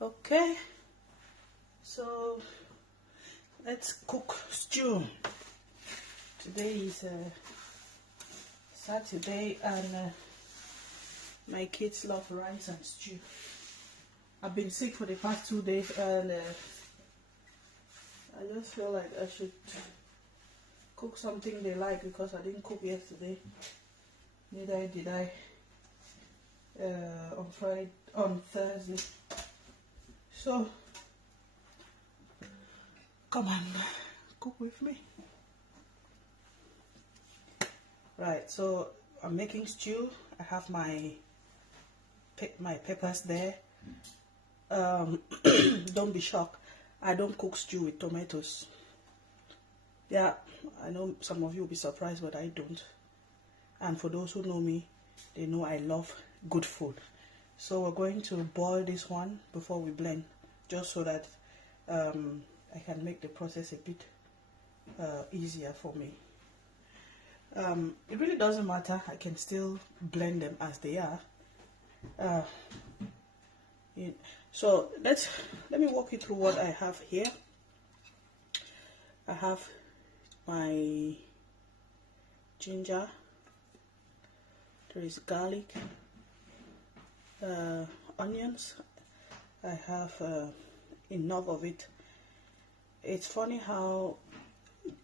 Okay, so let's cook stew. Today is Saturday, and my kids love rice and stew. I've been sick for the past 2 days, and I just feel like I should cook something they like, because I didn't cook yesterday. Neither did I on Thursday. So come and cook with me. Right, so I'm making stew. I have my peppers there. Don't be shocked, I don't cook stew with tomatoes. Yeah, I know some of you will be surprised, but I don't. And for those who know me, they know I love good food. So we're going to boil this one before we blend, just so that I can make the process a bit easier for me. It really doesn't matter, I can still blend them as they are. So let me walk you through what I have here. I have my ginger, there is garlic, onions. I have enough of it. It's funny how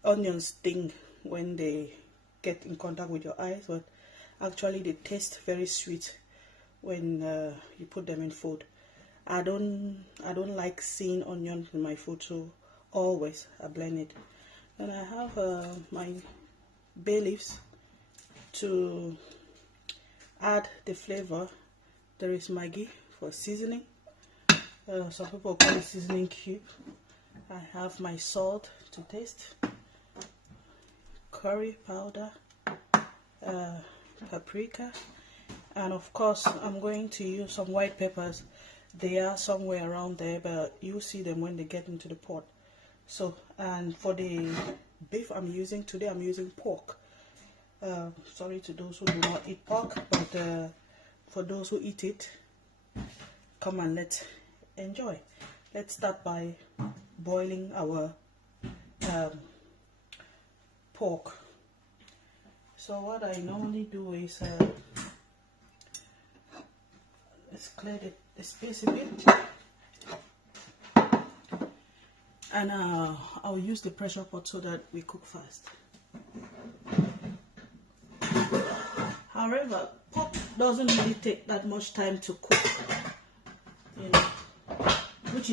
onions sting when they get in contact with your eyes, but actually they taste very sweet when you put them in food. I don't like seeing onions in my food, so always I blend it. And I have my bay leaves to add the flavor. There is Maggi for seasoning. Some people call it seasoning cube. I have my salt to taste, curry powder, paprika, and of course I'm going to use some white peppers. They are somewhere around there, but you'll see them when they get into the pot. So, and for the beef I'm using today, I'm using pork. Sorry to those who do not eat pork, but for those who eat it, come and let's enjoy. Let's start by boiling our pork. So what I normally do is let's clear the space a bit, and I'll use the pressure pot so that we cook fast. However, pork doesn't really take that much time to cook, you know, which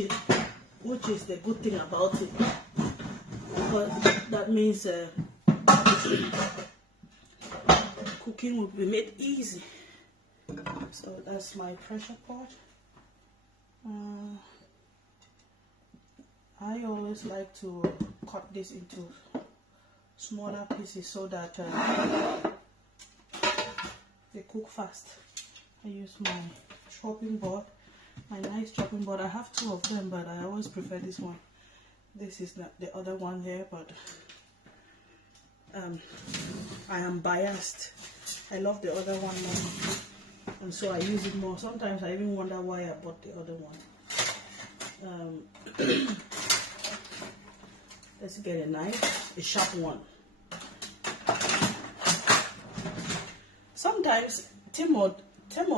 is the good thing about it, because that means cooking will be made easy. So that's my pressure pot. I always like to cut this into smaller pieces so that they cook fast. I use my chopping board, my nice chopping board. I have two of them, but I always prefer this one. This is not the other one here, but I am biased. I love the other one more, and so I use it more. Sometimes I even wonder why I bought the other one. Let's get a knife, a sharp one. Sometimes Timo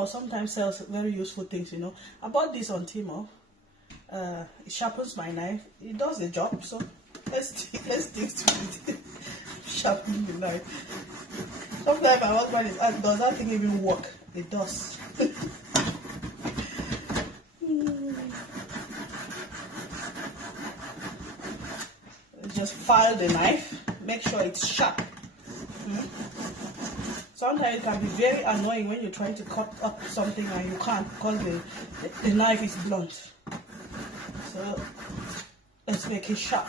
sometimes sells very useful things, you know. I bought this on Timo. It sharpens my knife. It does the job, so let's stick to it. Sharpen the knife. Sometimes my husband is asked, does that thing even work? It does. Just file the knife. Make sure it's sharp. Sometimes it can be very annoying when you're trying to cut up something and you can't, because the knife is blunt. So let's make it sharp.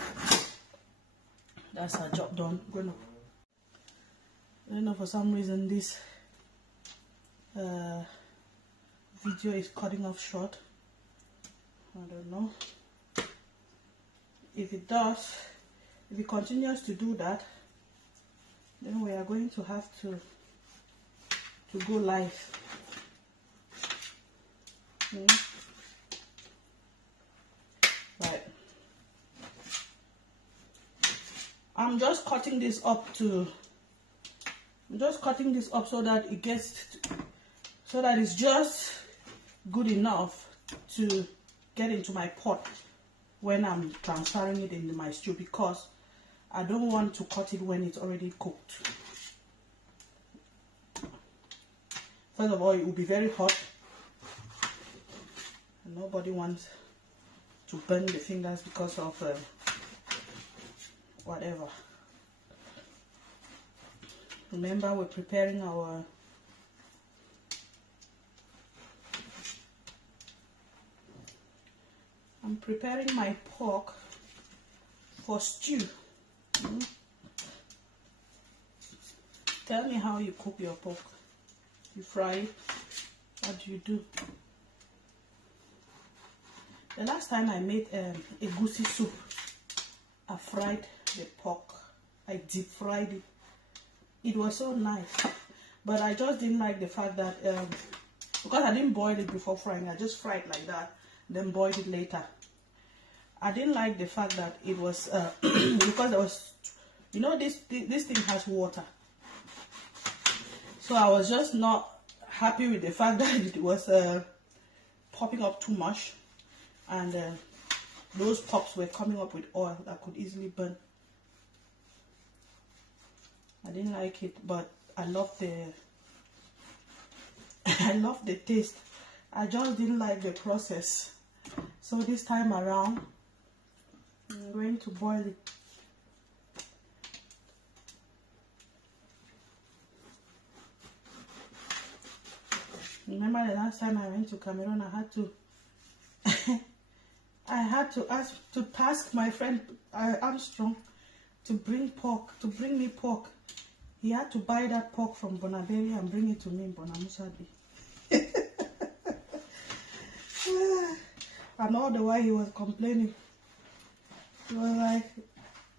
That's our job done. I don't know, for some reason this video is cutting off short. I don't know. If it does, if it continues to do that, then we are going to have to go live. I'm just cutting this up so that it gets, so that it's just good enough to get into my pot when I'm transferring it into my stew, because I don't want to cut it when it's already cooked. First of all, it will be very hot, and nobody wants to burn the fingers because of whatever. Remember, we're preparing our I'm preparing my pork for stew. Tell me how you cook your pork. You fry it? What do you do? The last time I made a goosey soup, I fried the pork. I deep fried it. It was so nice, but I just didn't like the fact that because I didn't boil it before frying, I just fried like that, then boiled it later. I didn't like the fact that it was because there was, you know, this thing has water, so I was just not happy with the fact that it was popping up too much, and those pops were coming up with oil that could easily burn. I didn't like it, but I love the taste. I just didn't like the process. So this time around, I'm going to boil it. Remember the last time I went to Cameroon, I had to task my friend Armstrong to bring me pork. He had to buy that pork from Bonaberi and bring it to me in Bonamusadi. And all the while he was complaining. He was like,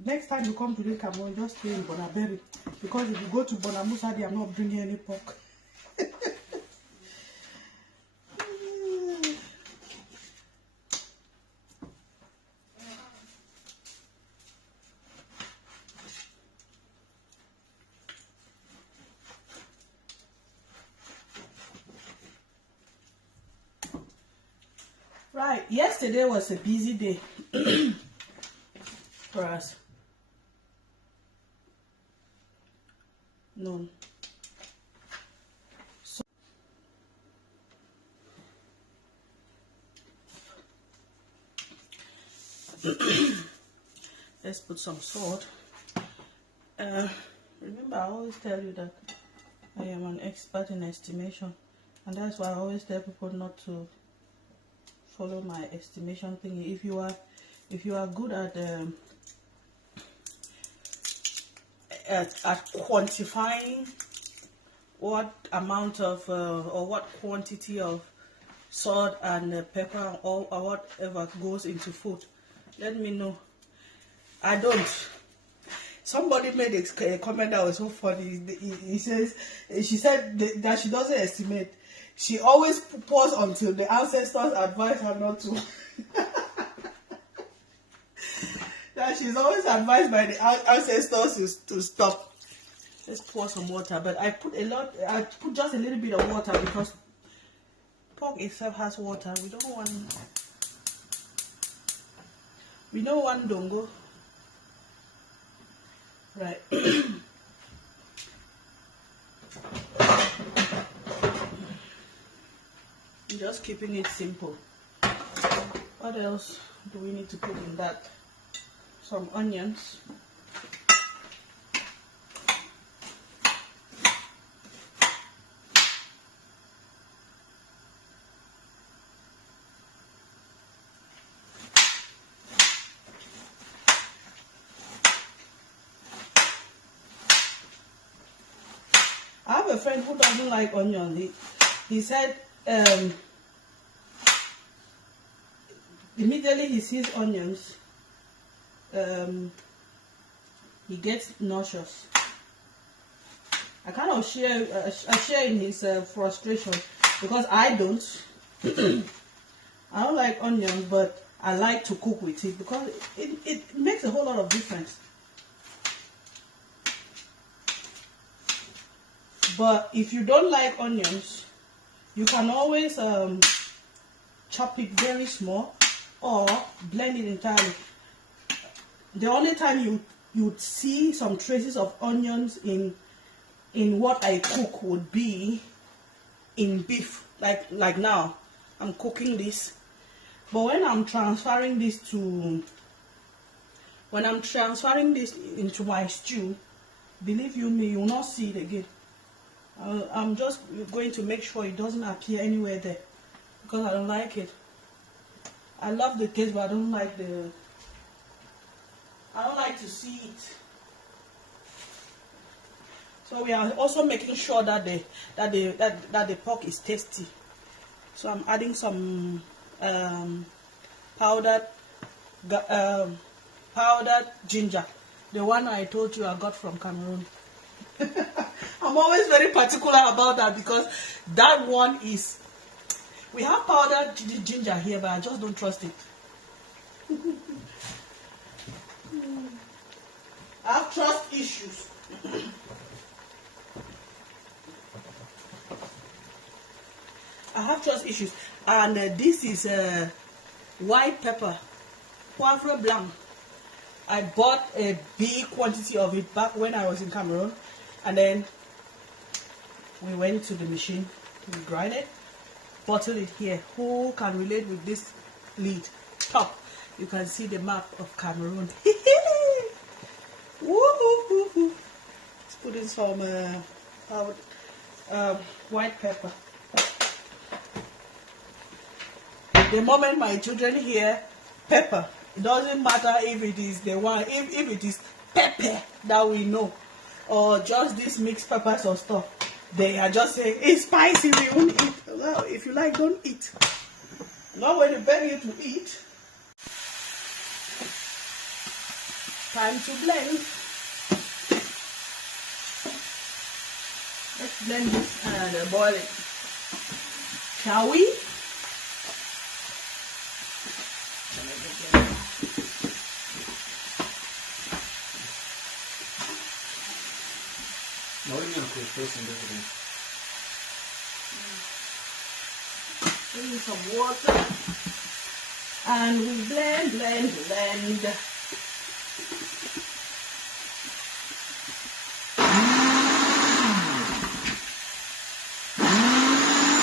next time you come to the Cameroon, just stay in Bonaberi, because if you go to Bonamusadi, I'm not bringing any pork. Right, yesterday was a busy day for us. No. So let's put some salt. Remember, I always tell you that I am an expert in estimation, and that's why I always tell people not to follow my estimation thing. If you are good at quantifying what amount of or what quantity of salt and pepper or whatever goes into food, let me know. I don't. Somebody made a comment that was so funny. She said that she doesn't estimate. She always pours until the ancestors advise her not to. That she's always advised by the ancestors to stop. Let's pour some water. But I put just a little bit of water because pork itself has water. We don't want dongo. Right. Just keeping it simple. What else do we need to put in that? Some onions. I have a friend who doesn't like onions. He said immediately he sees onions, he gets nauseous. I kind of share in his frustration, because I don't. I don't like onions, but I like to cook with it because it makes a whole lot of difference. But if you don't like onions, you can always chop it very small or blend it entirely. The only time you'd see some traces of onions in what I cook would be in beef, like now I'm cooking this. But when I'm transferring this into my stew, believe you me, you will not see it again. I'm just going to make sure it doesn't appear anywhere there, because I don't like it. I love the taste, but I don't like to see it. So we are also making sure that the pork is tasty. So I'm adding some powdered ginger, the one I told you I got from Cameroon. I'm always very particular about that, because that one is, we have powdered ginger here, but I just don't trust it. I have trust issues. And this is white pepper, poivre blanc. I bought a big quantity of it back when I was in Cameroon, and then we went to the machine to grind it, bottle it here. Who can relate with this lid top? You can see the map of Cameroon. Woo-hoo-hoo-hoo. Let's put in some white pepper. The moment my children hear pepper, it doesn't matter if it is the one, if it is pepper that we know, or just this mixed peppers or stuff, they are just saying, it's spicy, we won't eat. Well, if you like, don't eat. Not when they beg you to eat. Time to blend. Let's blend this and boil it. Shall we? Put in some water and we blend.